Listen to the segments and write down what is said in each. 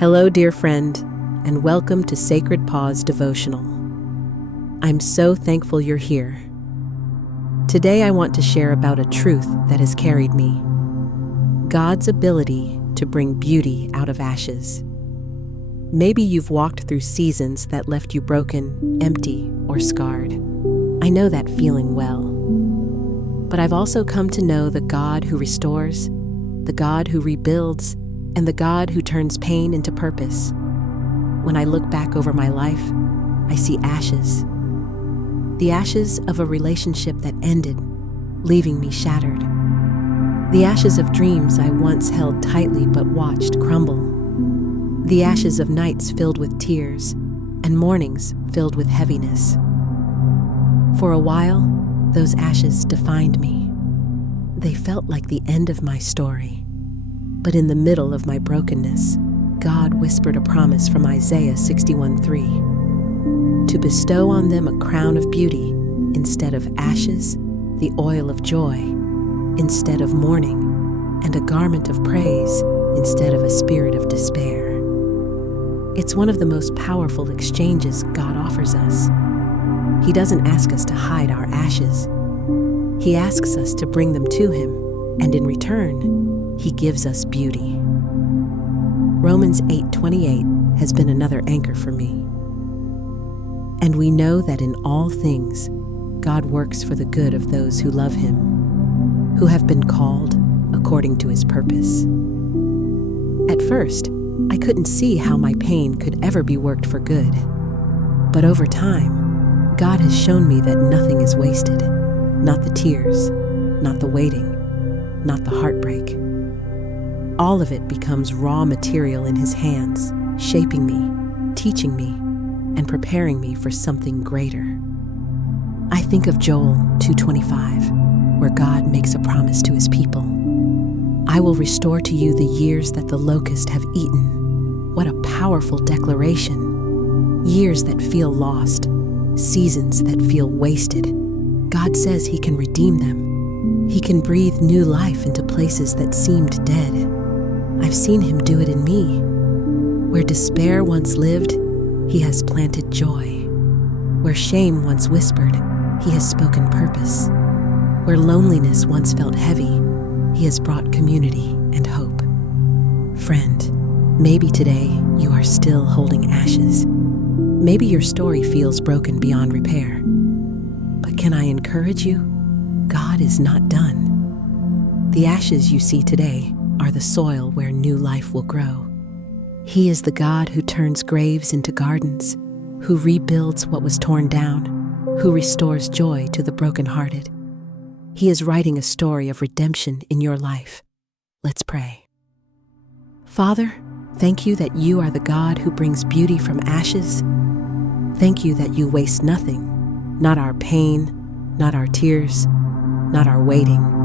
Hello, dear friend, and welcome to Sacred Pause Devotional. I'm so thankful you're here. Today I want to share about a truth that has carried me: God's ability to bring beauty out of ashes. Maybe you've walked through seasons that left you broken, empty, or scarred. I know that feeling well. But I've also come to know the God who restores, the God who rebuilds, and the God who turns pain into purpose. When I look back over my life, I see ashes. The ashes of a relationship that ended, leaving me shattered. The ashes of dreams I once held tightly but watched crumble. The ashes of nights filled with tears and mornings filled with heaviness. For a while, those ashes defined me. They felt like the end of my story. But in the middle of my brokenness, God whispered a promise from Isaiah 61:3, to bestow on them a crown of beauty instead of ashes, the oil of joy instead of mourning, and a garment of praise instead of a spirit of despair. It's one of the most powerful exchanges God offers us. He doesn't ask us to hide our ashes. He asks us to bring them to Him, and in return, He gives us beauty. Romans 8:28 has been another anchor for me. And we know that in all things, God works for the good of those who love Him, who have been called according to His purpose. At first, I couldn't see how my pain could ever be worked for good. But over time, God has shown me that nothing is wasted. Not the tears, not the waiting, not the heartbreak. All of it becomes raw material in His hands, shaping me, teaching me, and preparing me for something greater. I think of Joel 2:25, where God makes a promise to His people. I will restore to you the years that the locusts have eaten. What a powerful declaration. Years that feel lost, seasons that feel wasted. God says He can redeem them. He can breathe new life into places that seemed dead. I've seen Him do it in me. Where despair once lived, He has planted joy. Where shame once whispered, He has spoken purpose. Where loneliness once felt heavy, He has brought community and hope. Friend, maybe today you are still holding ashes. Maybe your story feels broken beyond repair. But can I encourage you? God is not done. The ashes you see today are the soil where new life will grow. He is the God who turns graves into gardens, who rebuilds what was torn down, who restores joy to the brokenhearted. He is writing a story of redemption in your life. Let's pray. Father, thank you that you are the God who brings beauty from ashes. Thank you that you waste nothing, not our pain, not our tears, not our waiting.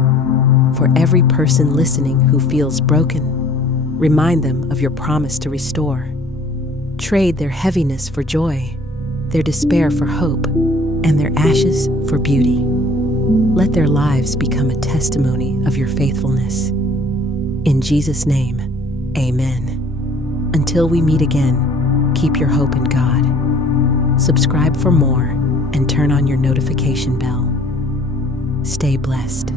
For every person listening who feels broken, remind them of your promise to restore. Trade their heaviness for joy, their despair for hope, and their ashes for beauty. Let their lives become a testimony of your faithfulness. In Jesus' name, amen. Until we meet again, keep your hope in God. Subscribe for more and turn on your notification bell. Stay blessed.